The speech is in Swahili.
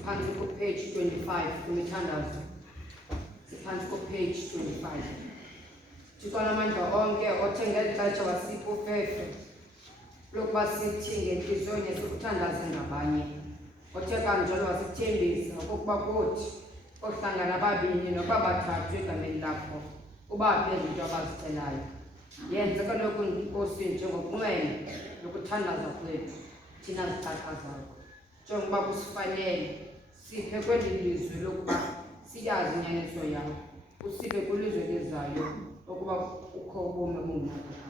siphansi ku-page 25 kwimithandazo. Siphansi ku-page 25. Thixo amandla onke othe ngeli xesha wasipha ufefe lokuba sithi ngentliziyo nye sikuthandaze ngabanye. Othe kanjalo wasithembisa okokuba kuthi ohlangana ababini nokuba bathathu egameni lakho ubaphe izinto abazicelayo. Yenze kaloku Nkosi njengokunxele nokuthandaza kwethu thina zicaka zakho. Njengokuba kusifanele siphe kweli lizwe lokuba siyazi inyaniso yakho. Usiphe kwilizwe lizayo ukuba ukho ubomi obungcwele.